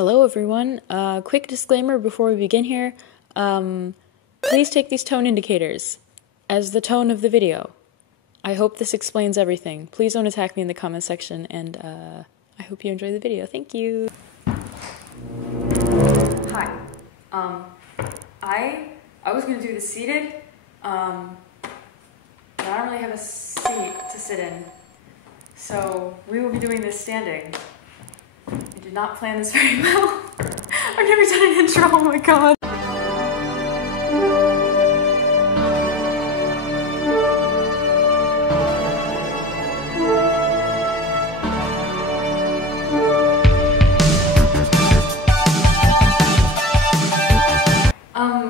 Hello everyone, quick disclaimer before we begin here. Please take these tone indicators as the tone of the video. I hope this explains everything. Please don't attack me in the comment section, and I hope you enjoy the video. Thank you. Hi. I was gonna do the seated, but I don't really have a seat to sit in. So we will be doing this standing. I did not plan this very well. I've never done an intro, oh my god.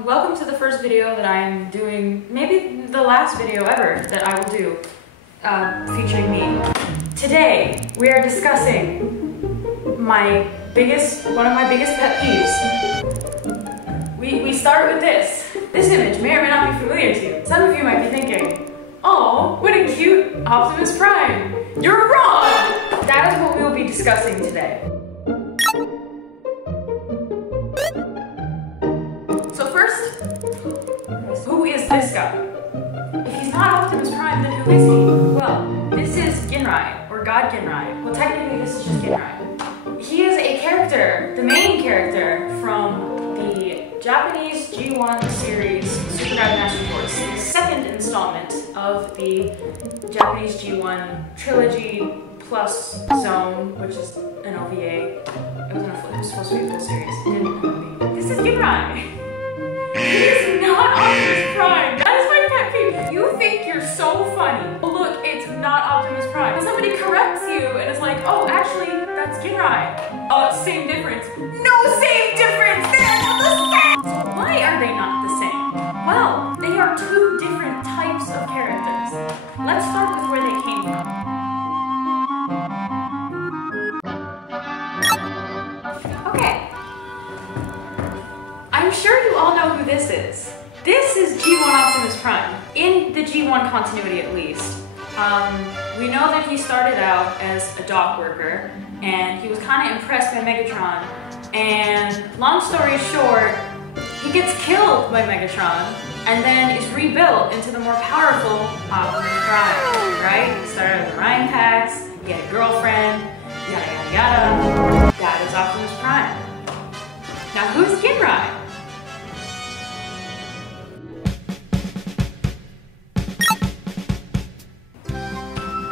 Welcome to the first video that I'm doing, maybe the last video ever that I will do, featuring me. Today, we are discussing one of my biggest pet peeves. We start with this. This image may or may not be familiar to you. Some of you might be thinking, oh, what a cute Optimus Prime. You're wrong! That is what we will be discussing today. So first, who is this guy? If he's not Optimus Prime, then who is he? Well, this is Ginrai, or God Ginrai. Well, technically this is just Ginrai. He is a character, the main character from the Japanese G1 series Super God Master Force, the second installment of the Japanese G1 trilogy plus zone, which is an OVA. It was supposed to be a full series. It didn't end up being. This is Ginrai. He is not Optimus Prime. That is my pet peeve. You think you're so funny. But look, it's not Optimus Prime. When somebody corrects you and is like, oh, actually, that's Ginrai. Same difference. No same difference! They are not the same! So why are they not the same? Well, they are two different types of characters. Let's start with where they came from. Okay. I'm sure you all know who this is. This is G1 Optimus Prime, in the G1 continuity at least. We know that he started out as a dock worker, and he was kind of impressed by Megatron, and long story short, he gets killed by Megatron, and then is rebuilt into the more powerful Optimus Prime, right? He started as a fruition, he had a girlfriend, yada yada yada. That is Optimus Prime. Now who's Ginrai?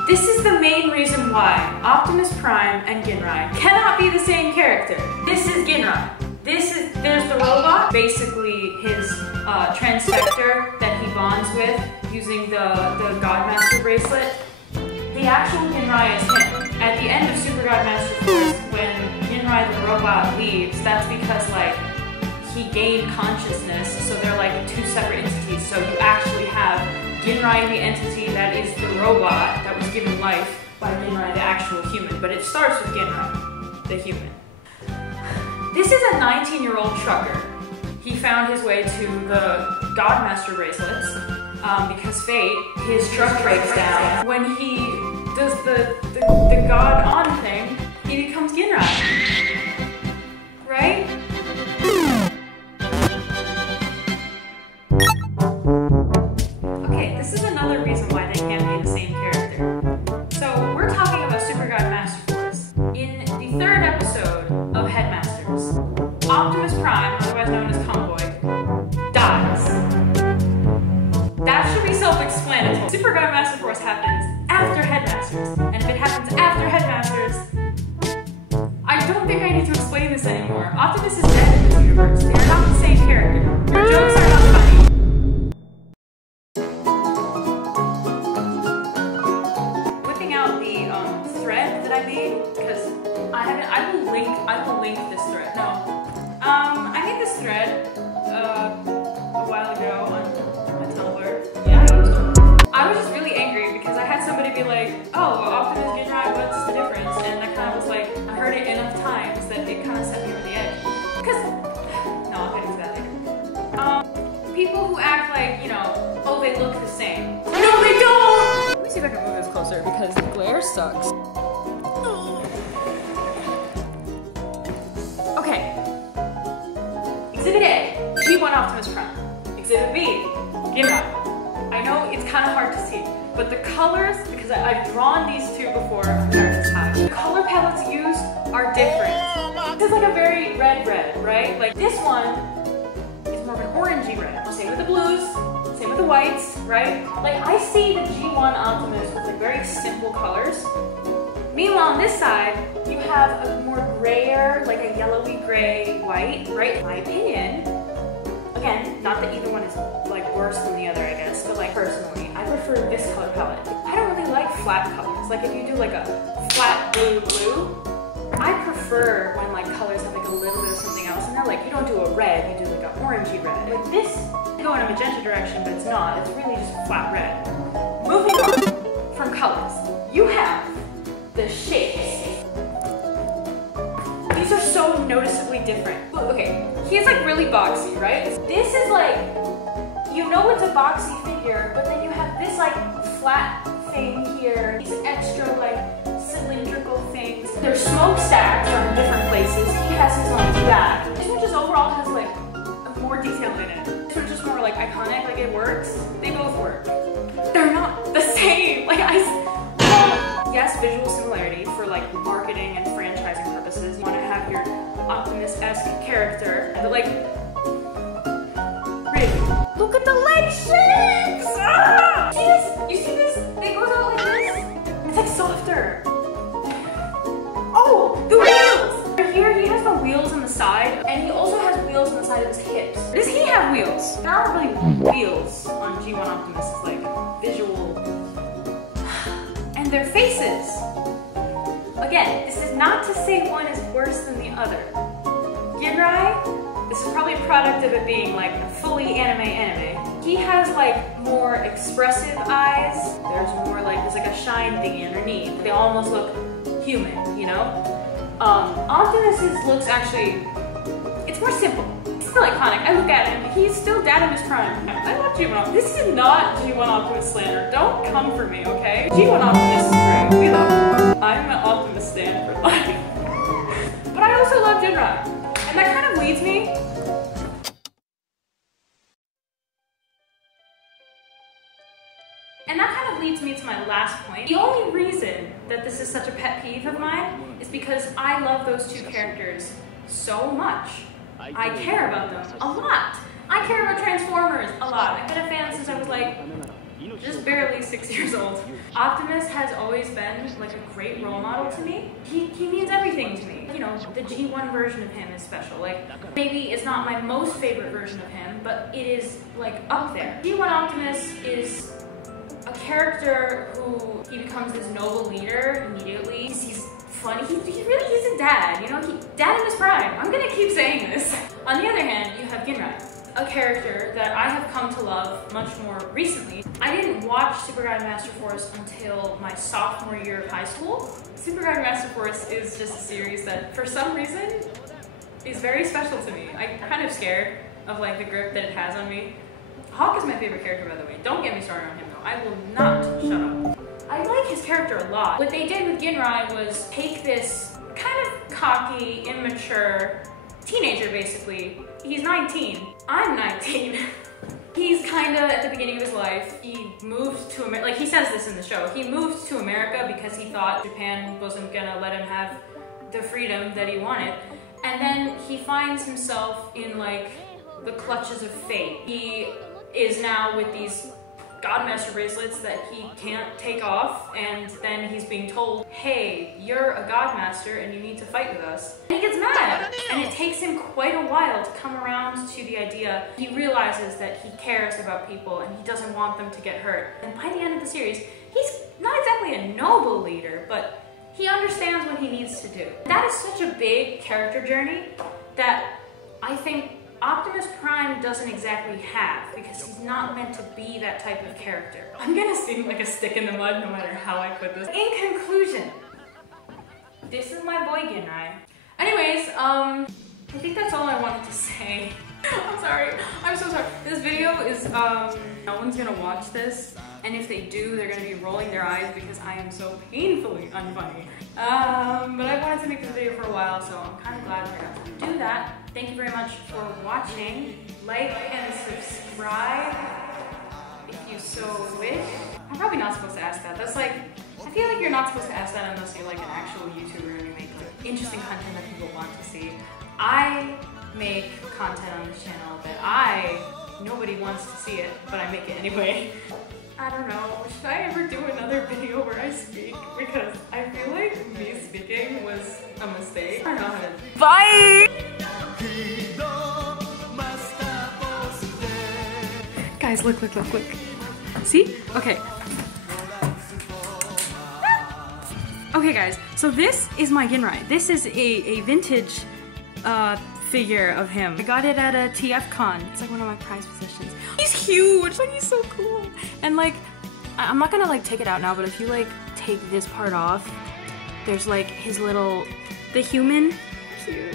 This is the main reason why Optimus Prime and Ginrai cannot be the same character. This is Ginrai. There's the robot, basically his transfector that he bonds with using the Godmaster bracelet. The actual Ginrai is him. At the end of Super Godmaster Force, when Ginrai the robot leaves, that's because like he gained consciousness, so they're like two separate entities. So you actually have Ginrai, the entity that is the robot that was given life by Ginrai, the actual human, but it starts with Ginrai, the human. This is a 19-year-old trucker. He found his way to the Godmaster bracelets because fate, his truck breaks down. When he does the God on thing, he becomes Ginrai, right? This is another reason why they can't be the same character. So we're talking about Super God Master Force. In the third episode of Headmasters, Optimus Prime, otherwise known as Convoy, dies. That should be self-explanatory. Super God Master Force happens after Headmasters, and if it happens after Headmasters, I don't think I need to explain this anymore. Optimus is dead in this universe. They are not the same character. Their jokes are not funny. I will link this thread. No. I made this thread a while ago on my Tumblr. Yeah, I was just really angry because I had somebody be like, oh, Optimus Ginrai, what's the difference? And I kind of was like, I heard it enough times that it kind of set me over the edge. Because, no, I'll get into that later. People who act like, you know, oh, they look the same. No, they don't! Let me see if I can move this closer because the glare sucks. Okay, Exhibit A, G1 Optimus Prime. Exhibit B, Ginrai. I know it's kind of hard to see, but the colors, because I've drawn these two before, the color palettes used are different. This is like a very red, right? Like this one is more of an orangey red. Same with the blues, same with the whites, right? Like I see the G1 Optimus with like very simple colors. Meanwhile, on this side, you have a more grayer, like a yellowy gray white, right? In my opinion, again, not that either one is like worse than the other, I guess, but like personally, I prefer this color palette. I don't really like flat colors. Like if you do like a flat blue, I prefer when like colors have like a little bit of something else in there. Like you don't do a red, you do like an orangey red. Like this could go in a magenta direction, but it's not. It's really just flat red. Moving on from colors, you have the shapes. These are so noticeably different. Okay, he's like really boxy, right? This is like, you know it's a boxy figure, but then you have this like flat thing here, these extra like cylindrical things. There's smokestacks from different places. He has his on his back. This one just overall has like more detail in it. This one's just more like iconic, like it works. They both work. They're not the same. Like yes, visual similarity for like marketing and franchising purposes. You want to have your Optimus-esque character, but like, really, look at the leg shapes! Ah! See this? You see this? It goes out like this. It's like softer. Oh, the wheels! Right here, he has the wheels on the side, and he also has wheels on the side of his hips. Does he have wheels? There aren't really wheels on G1 Optimus. It's like visual. And their faces. Again, this is not to say one is worse than the other. Ginrai, this is probably a product of it being like a fully anime. He has like more expressive eyes. There's more like, there's like a shine thingy underneath. They almost look human, you know? Optimus's looks actually, it's more simple. It's still iconic. I look at him, he's still Optimus Prime. I love G1 Optimus. This is not G1 Optimus slander. Don't come for me, okay? G1 Optimus is great. We love him. I'm an Optimus stan for life. But I also love Ginrai. And that kind of leads me to my last point. The only reason that this is such a pet peeve of mine is because I love those two characters so much. I care about them a lot. I care about Transformers a lot. I've been a fan since I was like just barely 6 years old. Optimus has always been like a great role model to me. He means everything to me. You know, the G1 version of him is special. Like, maybe it's not my most favorite version of him, but it is like up there. G1 Optimus is a character who he becomes this noble leader immediately. He's funny. He's a dad, you know? Dad in his prime. I'm gonna keep saying this. On the other hand, you have Ginrai, a character that I have come to love much more recently. I didn't watch Super Guide Master Force until my sophomore year of high school. Super Guide Master Force is just a series that, for some reason, is very special to me. I'm kind of scared of like the grip that it has on me. Hawk is my favorite character, by the way. Don't get me started on him though. I will not shut up. I like his character a lot. What they did with Ginrai was take this kind of cocky, immature teenager, basically. He's 19. I'm 19. He's kind of at the beginning of his life. He moved to America. Like, he says this in the show. He moved to America because he thought Japan wasn't gonna let him have the freedom that he wanted. And then he finds himself in like the clutches of fate. He is now with these Godmaster bracelets that he can't take off, and then he's being told, hey, you're a Godmaster and you need to fight with us. And he gets mad, and it takes him quite a while to come around to the idea. He realizes that he cares about people and he doesn't want them to get hurt. And by the end of the series, he's not exactly a noble leader, but he understands what he needs to do. That is such a big character journey that I think Optimus Prime doesn't exactly have, because he's not meant to be that type of character. I'm gonna seem like a stick in the mud no matter how I put this. In conclusion, this is my boy Ginrai. Anyways, I think that's all I wanted to say. I'm sorry. I'm so sorry. This video is, no one's gonna watch this, And if they do, they're gonna be rolling their eyes because I am so painfully unfunny. But I wanted to make this video for a while, so I'm kind of glad that I got to do that. Thank you very much for watching. Like and subscribe if you so wish. I'm probably not supposed to ask that. That's like, I feel like you're not supposed to ask that unless you're like an actual YouTuber and you make like interesting content that people want to see. I make content on this channel that nobody wants to see it, but I make it anyway. I don't know, should I ever do another video where I speak? Because I feel like me speaking was a mistake. I don't know how to. Bye! Guys, look. See? Okay. Okay guys, so this is my Ginrai. This is a vintage figure of him. I got it at a TF Con. It's like one of my prized possessions. He's huge, but he's so cool. And like, I'm not gonna like take it out now, but if you like take this part off, there's like his little, the human, cute.